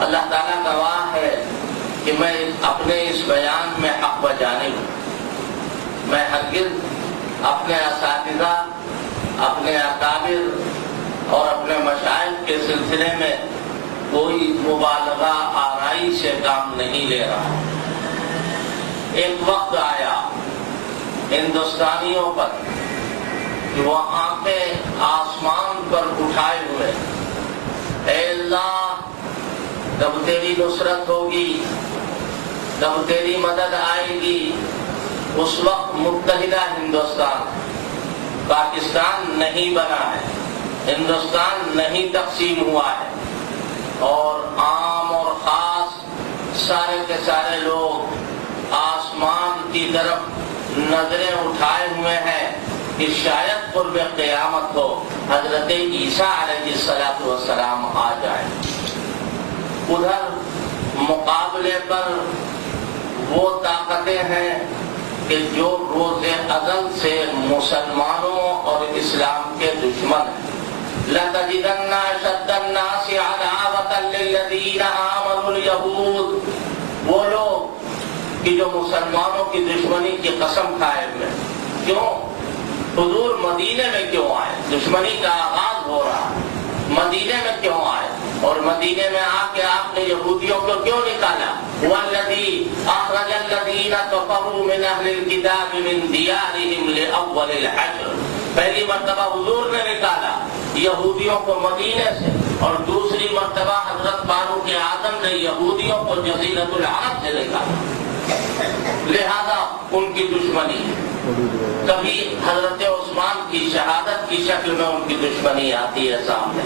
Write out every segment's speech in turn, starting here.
اللہ تعالیٰ گواہ ہے کہ میں اپنے اس بیان میں حق بجانب ہوں۔ میں ہرگز اپنے اساتذہ، اپنے اکابر اور اپنے مشائخ کے سلسلے میں کوئی مبالغہ آرائی سے کام نہیں لے رہا۔ ایک وقت آیا ہندوستانیوں پر کہ وہ آنکھیں آسمان پر اٹھائے ہوئے، اے اللہ جب تیری نصرت ہوگی، جب تیری مدد آئے گی، اس وقت متحدہ ہندوستان، پاکستان نہیں بنا ہے، ہندوستان نہیں تقسیم ہوا ہے، اور عام اور خاص سارے کے سارے لوگ آسمان کی طرف نظریں اٹھائے ہوئے ہیں کہ شاید قرب قیامت ہو، حضرت عیسیٰ علیہ السلام آ جائے۔ ادھر مقابلے پر وہ طاقتیں ہیں کہ جو روز ازل سے مسلمانوں اور اسلام کے دشمن ہیں۔ لَتَجِدَنَّ أَشَدَّ النَّاسِ عَدَاوَةً لِلَّذِينَ آمَنُوا الْيَهُودَ، وہ لوگ کہ جو مسلمانوں کی دشمنی کی قسم کھائے ہوئے۔ کیوں؟ حضور مدینے میں کیوں آئے؟ دشمنی کا آغاز ہو رہا، مدینے میں کیوں آئے؟ اور مدینے میں آ کے آپ نے یہودیوں کو کیوں نکالا؟ وَالَّذِي أَخْرَجَ الَّذِينَ كَفَرُوا مِنْ أَهْلِ الْكِتَابِ مِنْ دِيَارِهِمْ لِأَوَّلِ الْحَشْرِ، پہلی مرتبہ حضور نے نکالا یہودیوں کو مدینے سے، اور دوسری مرتبہ حضرت فاروق اعظم نے یہودیوں کو جزیرۃ العرب سے نکالا۔ لہذا ان کی دشمنی، کبھی حضرت عثمان کی شہادت کی شکل میں ان کی دشمنی آتی ہے سامنے،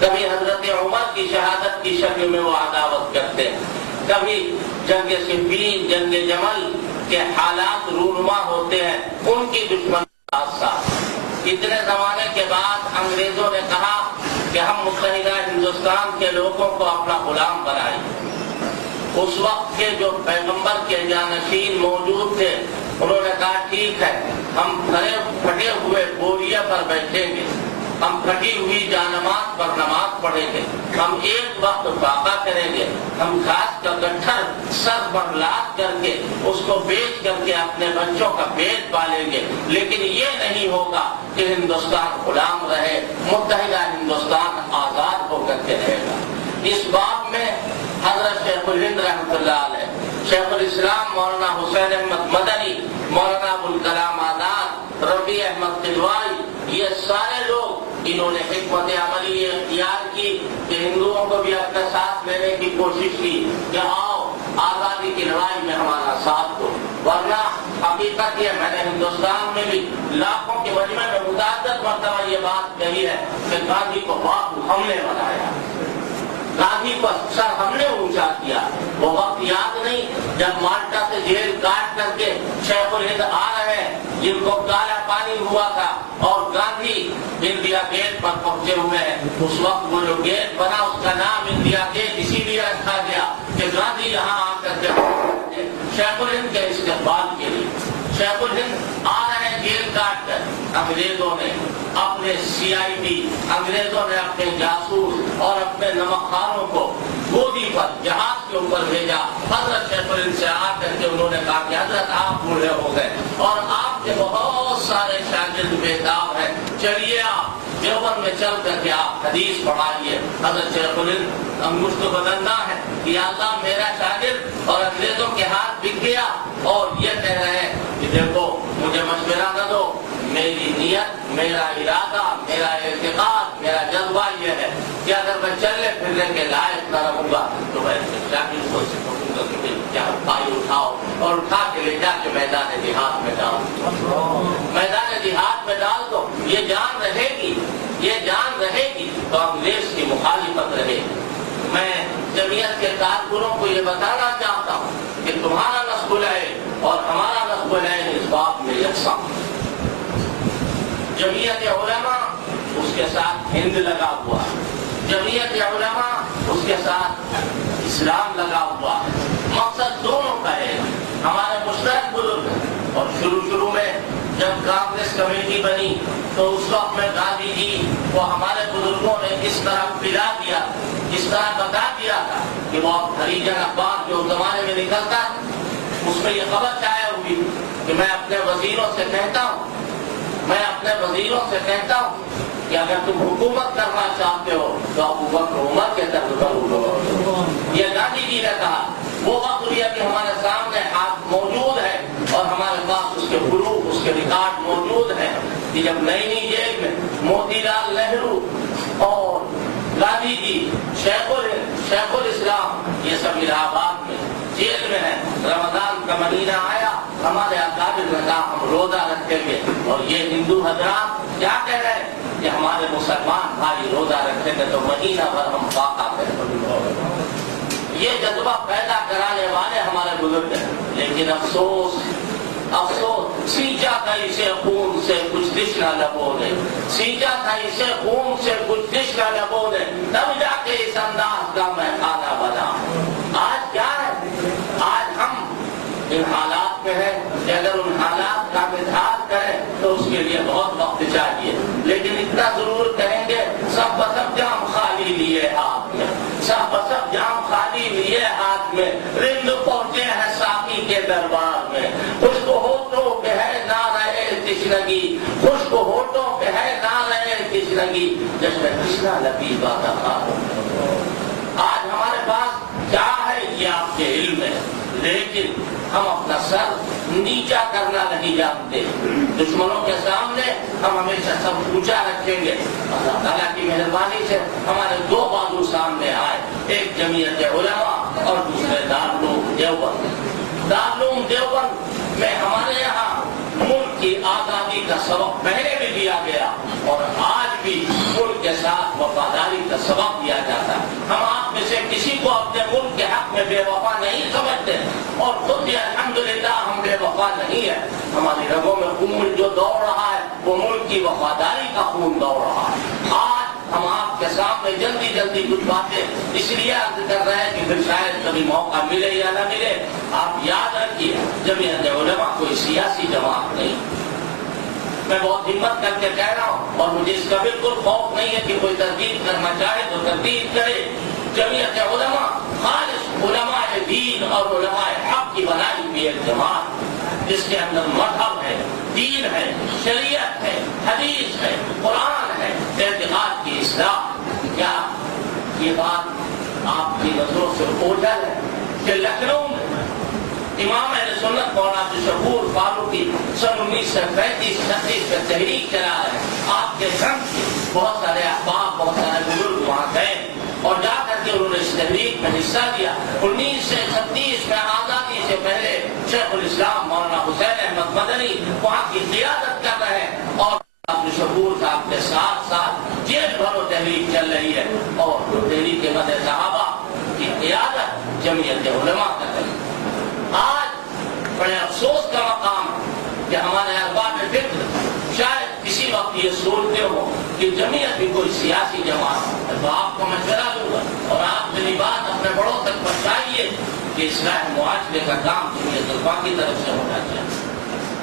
کبھی حضرت عمر کی شہادت کی شکل میں وہ عداوت کرتے ہیں، کبھی جنگ صفین، جنگ جمل کے حالات رونما ہوتے ہیں، ان کی دشمنی ساتھ ساتھ۔ اتنے زمانے کے بعد انگریزوں نے کہا کہ ہم متحدہ ہندوستان کے لوگوں کو اپنا غلام بنائیں۔ اس وقت کے جو پیغمبر کے جانشین موجود تھے انہوں نے کہا ٹھیک ہے، ہم پھٹے ہوئے بوریے پر بیٹھیں گے، ہم پھٹی ہوئی جانماز پر نماز پڑھیں گے، ہم ایک وقت فاقہ کریں گے، ہم گھاس کا گٹھر سر پر لاد کر کے اس کو بیچ کر کے اپنے بچوں کا پیٹ پالیں گے، لیکن یہ نہیں ہوگا کہ ہندوستان غلام رہے، متحدہ ہندوستان آزاد ہو کر کے رہے گا۔ اس باب میں حضرت شیخ الہند رحمۃ اللہ علیہ، شیخ الاسلام مولانا حسین احمد مدنی، مولانا ابوالکلام آزاد، ربیع احمد قلوائی، یہ سارے لوگ انہوں نے حکمت عملی اختیار کی کہ ہندوؤں کو بھی اپنے ساتھ لینے کی کوشش کی کہ آؤ آزادی کی لڑائی میں ہمارا ساتھ دو۔ ورنہ حقیقت یہ، میں نے ہندوستان میں بھی لاکھوں کے مجمع میں متعدد مرتبہ یہ بات کہی ہے کہ گاندھی کو باپ ہم نے بنایا، گاندھی پر سر ہم نے اونچا کیا۔ وہ وقت یاد نہیں جب مالٹا سے جیل کاٹ کر کے شیخ الہند آ رہے ہیں، جن کو کالا پانی ہوا تھا، اور گاندھی انڈیا گیٹ پر پہنچے ہوئے ہیں۔ اس وقت وہ جو گیٹ بنا اس کا نام انڈیا گیٹ اسی لیے رکھا گیا کہ گاندھی یہاں آ کر کے شیخ الہند کے استقبال کے لیے۔ شیخ الہند آ رہے ہیں جیل کاٹ کر، انگریزوں نے اپنے CID، انگریزوں نے اپنے جاسوس اور اپنے نمکخواروں کو گودی پر جہاز کے اوپر بھیجا۔ حضرت شیخ الہند سے آ کر کے انہوں نے کہا کہ حضرت آپ بوڑھے ہو گئے اور آپ کے بہت سارے شاگرد بیدار ہیں، چلیے آپ دیوبند میں چل کر کے آپ حدیث پڑھائیے۔ حضرت شیخ الہند انگشت بدندہ ہے کہ یا اللہ میرا شاگرد اور انگریزوں کے ہاتھ بک گیا، اور یہ کہہ رہے ہیں کہ دیکھو مجھے مشورہ نہ دو، میری نیت، میرا ارادہ، میرا اعتقاد، میرا جذبہ یہ ہے کہ اگر میں چلنے پھرنے کے لائق نہ رہوں گا تو میں شاگرد کو سے کہوں گا کہ کیا پائی اٹھاؤ اور اٹھا کے لے جا کے میدان جہاد میں ڈال دو، میدان جہاد میں ڈال دو۔ یہ جان رہے گی، یہ جان رہے گی تو انگریز کی مخالفت رہے گی۔ میں جمعیت کے کارکنوں کو یہ بتانا چاہتا ہوں کہ تمہارا نصب العین اور ہمارا نصب العین اس بات میں یکساں۔ جمعیت علماء اس کے ساتھ ہند لگا ہوا، جمعیت علماء اس کے ساتھ اسلام لگا ہوا، مقصد دونوں کا ہے۔ ہمارے مشترک بزرگ، اور شروع میں جب کانگریس کمیٹی بنی تو اس وقت میں گاندھی جی کو ہمارے بزرگوں نے اس طرح پلا دیا، اس طرح بتا دیا تھا کہ وقت ہریجن اخبار جو زمانے میں نکلتا ہے اس میں یہ خبر شائع ہوئی کہ میں اپنے وزیروں سے کہتا ہوں کہ اگر تم حکومت کرنا چاہتے ہو تو ابو بکر عمر کے طرف کرو. یہ گاندھی جی نے کہا. وہ وقت بھی ابھی ہمارے سامنے ہاتھ موجود ہے اور ہمارے پاس اس کے حروف اس کے ریکارڈ موجود ہیں کہ جب نئی جیل میں موتی لال نہرو اور گاندھی جی شیخ الاسلام یہ سب الہ آباد میں جیل میں ہیں. رمضان کا مہینہ آیا, ہمارے اکابر نے کہا ہم روزہ رکھیں گے اور یہ ہندو حضرات کیا کہہ رہے ہیں کہ ہمارے مسلمان بھائی روزہ رکھیں گے تو مہینہ بھر ہم پاکا کریں. یہ جذبہ پیدا کرانے والے ہمارے بزرگ ہیں. لیکن افسوس سینچا تھا اسے خون سے کچھ دشنا لبوں نے, سینچا تھا اسے خون سے کچھ دشنا لبوں نے, تب جا کے اس انداز کا میں کھانا بنا. آج کیا ہے؟ آج ہم ان حالات میں ہیں کہ اگر ان حالات کا مزاج کریں تو اس کے لیے بہت وقت چاہیے. لیکن اتنا ضرور کہیں گے سب بسب جام خالی لیے ہاتھ میں, سب بسب جام خالی لیے ہاتھ میں, رند پہنچے ہیں ساقی کے دربار میں. خشک ہوٹوں پہ ہے نعرہ تشنگی, خشک ہوٹوں پہ ہے نعرہ تشنگی, جشن کشنا لبیبا کا. آج ہمارے پاس کیا ہے یہ آپ کے علم ہے, لیکن ہم اپنا سر نیچا کرنا نہیں جانتے. دشمنوں کے سامنے ہم ہمیشہ سب اونچا رکھیں گے. اللہ تعالیٰ کی مہربانی سے ہمارے دو بازو سامنے آئے, ایک جمعیت علماء اور دوسرے دارالعلوم دیوبند. دارالعلوم دیوبند میں ہمارے یہاں ملک کی آزادی کا سبق پہلے بھی دیا گیا اور آج بھی ملک کے ساتھ وفاداری کا سبق دیا جاتا ہے. ہم آپ میں سے کسی کو اپنے ملک کے حق میں بے وفا نہیں سمجھتے اور خود بھی الحمدللہ ہم بے وفا نہیں ہے. ہماری رگوں میں خون جو دوڑ رہا ہے وہ ملک کی وفاداری کا خون دوڑ رہا ہے. آج ہم آپ کے سامنے جلدی کچھ باتیں اس لیے عرض کر رہے ہیں کہ پھر شاید کبھی موقع ملے یا نہ ملے. آپ یاد رکھیے جمعیت علماء کوئی سیاسی جماعت نہیں. میں بہت ہمت کر کے کہہ رہا ہوں اور مجھے اس کا بالکل خوف نہیں ہے کہ کوئی تردید کرنا چاہے تو تردید کرے. جمعیت علماء خالص علماء دین اور علماء حق کی بنائی ہوئی ایک جماعت جس کے اندر مذہب ہے, دین ہے, شریعت ہے, حدیث ہے, قرآن ہے, اعتقاد کی اصلاح. کیا یہ بات آپ کی نظروں سے اوجھل ہے کہ لکھنؤ میں امام اہل سنت مولانا عبدالشکور فاروقی سن 1935-36 میں تحریک چلا رہے ہیں. آپ کے سنگ کے بہت سارے احباب بہت سارے بزرگ وہاں گئے اور جا کر کے انہوں نے اس تحریک میں حصہ لیا. 1936 میں آزادی سے پہلے شیخ الاسلام مولانا حسین احمد مدنی وہاں کی قیادت کر رہے ہیں اور عبدالشکور صاحب کے ساتھ ساتھ جیل بھرو تحریک چل رہی ہے اور تحریک مد صحابہ کی قیادت جمعیت علماء کر رہی ہے. آج بڑے افسوس کا مقام کہ ہمارے ارباب فکر شاید کسی وقت یہ سوچتے ہو کہ جمعیت بھی کوئی سیاسی جماعت ہے. تو آپ کو مشورہ دوں گا اور آپ میری بات اپنے بڑوں تک پہنچائیے کہ اصلاح معاشرے کا کام جمعیت علماء کی طرف سے ہونا چاہیے.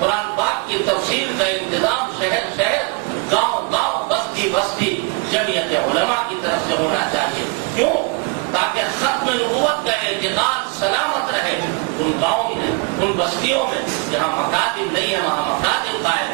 قرآن پاک کی تفسیر کا انتظام شہر شہر, گاؤں گاؤں, بستی بستی جمعیت علماء کی طرف سے ہونا چاہیے. کیوں؟ تاکہ ختم نبوت کا اعتقاد سلامت رہے ان گاؤں میں, ان بستیوں میں جہاں مکاتب نہیں ہے وہاں مکاتب قائم.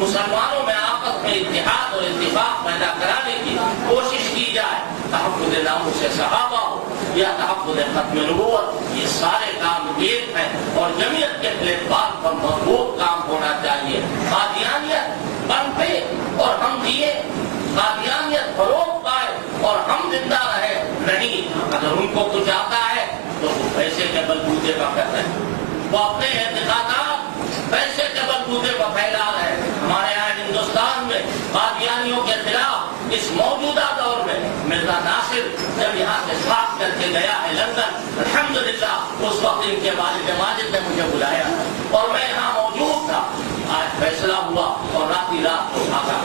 مسلمانوں میں آپس میں اتحاد اور اتفاق پیدا کرانے کی کوشش کی جائے. تحفظ ناموس صحابہ ہو یا تحفظ ختم نبوت, یہ سارے کام ایک ہیں اور جمعیت کے پلیٹ فارم پر مضبوط کام ہونا چاہیے. قادیانیت بن پہ اور ہم دیے, قادیانیت فروغ پائے اور ہم زندہ رہے نہیں. اگر ان کو کچھ آتا ہے تو وہ پیسے کے بلبوتے پر کرتے ہیں, وہ اپنے اعتقادات پیسے کے بلبوتے پر پھیلا رہے ہیں. ہمارے یہاں ہندوستان میں قادیانیوں کے خلاف اس موجودہ دور میں مرزا ناصر جب یہاں سے صاف کر کے گیا ہے لندن, الحمدللہ اس وقت ان کے والد ماجد نے مجھے بلایا اور میں یہاں موجود تھا. آج فیصلہ ہوا اور رات کو بھاگا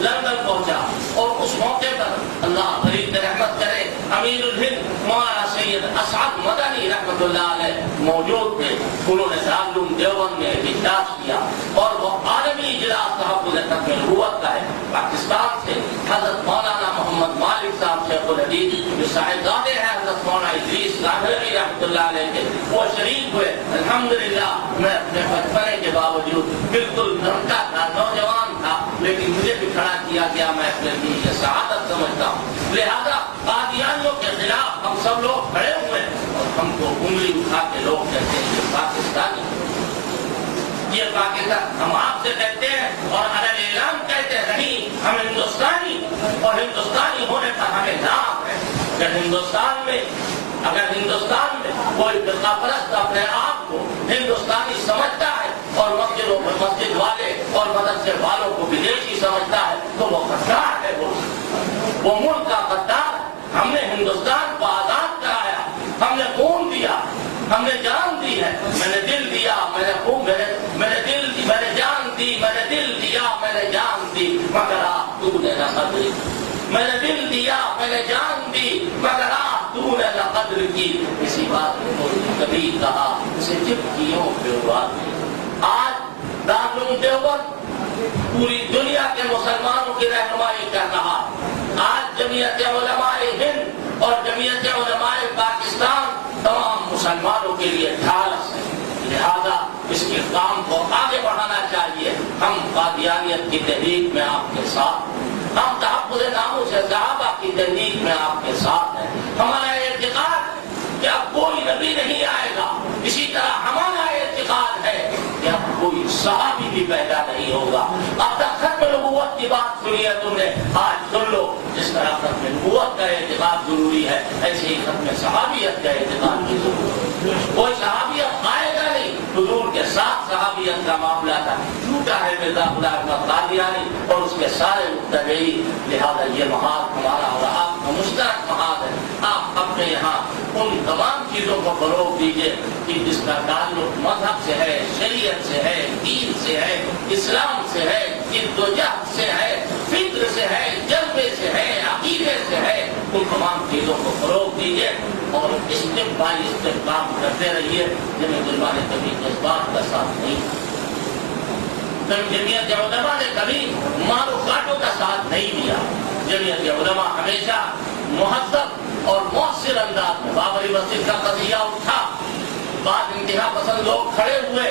لندن پہنچا اور اس موقع پر اللہ غریب رحمت کرے امیر الہند مولانا سید اسعد مدنی رحمت اللہ علیہ موجود تھے. انہوں نے دارالعلوم دیوبند میں ایک اجلاس کیا اور وہ عالمی اجلاس تحفظ ختم نبوت کا ہے. پاکستان سے حضرت مولانا محمد مالک صاحب شیخ الحدیث جو صاحبزادے ہیں حضرت مولانا ادریس کاندھلوی رحمۃ اللہ علیہ کے وہ شریک ہوئے. الحمدللہ میں اپنے بچپنے کے باوجود بالکل لڑکا تھا, نوجوان تھا, لیکن مجھے بھی کھڑا کیا گیا. میں اپنے دین کی سعادت سمجھتا ہوں. لہذا قادیانیوں کے خلاف ہم سب لوگ کھڑے ہوئے اور ہم کو انگلی اٹھا کے لوگ کہتے ہیں یہ پاکستانی, یہ پاکستان. ہم آپ سے کہتے ہیں اور علیہ اعلان کہتے ہیں نہیں, ہم ہندوستانی, اور ہندوستانی ہونے کا ہمیں نام ہے. اگر ہندوستان میں کوئی فرقہ پرست اپنے آپ کو ہندوستانی سمجھتا ہے اور مسجد والے اور مدرسے والوں کو بدیشی سمجھتا ہے تو وہ غدار ہے. وہ ملک کا غدار ہے. ہم نے ہندوستان کو آزاد کرایا, ہم نے خون دیا, ہم نے جان دی ہے. میں نے دل دیا, میں نے خون, میں نے دل دی, میں نے جان دی, میں نے دل دیا, میں نے جان دی, مگر تو نے نہ قدر. میں نے دل دیا, میں نے جان دی, مگر تو نے نہ قدر کی. اسی بات کو کبھی کہا اسے چپکیوں پہ ہوا. آج دارالعلوم دیوبند پوری دنیا کے مسلمانوں کی رہنمائی کر رہا. آج جمعیت علماء ہند اور جمعیت علماء پاکستان تمام مسلمانوں کے لیے ڈھالس ہے. لہذا اس کے کام کو آگے بڑھانا چاہیے. ہم قادیانیت کی تحریک میں آپ کے ساتھ, ہم تحفظ ناموس صحابہ کی تحریک میں آپ کے ساتھ ہیں. ہمارا اعتقاد کہ اب کوئی نبی نہیں آئے گا, اسی طرح ہمارا اعتقاد ہے کہ اب کوئی صحابی بھی پیدا نہیں ہوگا. اب تک ختم نبوت کی بات سنی ہے تم نے, آج سن لو. جس طرح ختم نبوت کا اعتقاد ضروری ہے, ایسے ہی ختم صحابیت کا اعتقاد بھی ضروری ہے. کوئی صحابیت آئے گا نہیں. حضور کے ساتھ صحابیت کا معاملہ تھا, جھوٹا ہے مرزا غلام احمد قادیانی اور اس کے سارے متبعین. لہذا یہ محاذ ہمارا اور آپ کا مشترک محاذ ہے. آپ اپنے یہاں ان تمام چیزوں کو فروغ دیجیے کہ جس کا تعلق مذہب سے ہے, شریعت سے ہے, دین سے ہے, اسلام سے ہے, جدوجہد سے ہے, فکر سے ہے, جذبے سے ہے, عقیدے سے ہے. ان تمام چیزوں کو فروغ دیجیے اور اسٹیپ بائی اسٹیپ کام کرتے رہیے. جمعیت علماء نے کبھی جذبات کا ساتھ نہیں, جمعیت علماء نے کبھی مارو کاٹو کا ساتھ نہیں دیا. جمعیت علماء ہمیشہ مہذب اور مؤثر انداز میں. بابری مسجد کا قضیہ اٹھا, بعد انتہا پسند لوگ کھڑے ہوئے,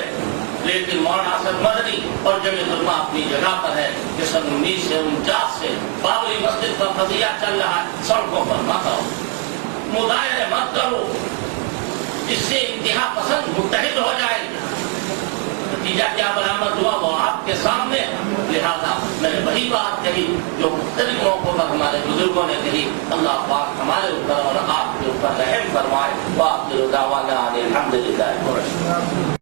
لیکن مولانا اسد مدنی اور جمعیت علماء اپنی جگہ پر ہے کہ سن 1949 سے بابری مسجد کا قضیہ چل رہا ہے. سڑکوں پر مت آؤ, مظاہرے مت کرو, اس سے انتہا پسند متحد ہو جائے گی. نتیجہ کیا برآمد ہوا وہ آپ کے سامنے. لہذا میں نے وہی بات کہی جو مختلف موقعوں پر ہمارے بزرگوں نے کہی. اللہ پاک ہمارے اوپر اور آپ کے اوپر رحم فرمائے. وآخر دعوانا الحمدللہ.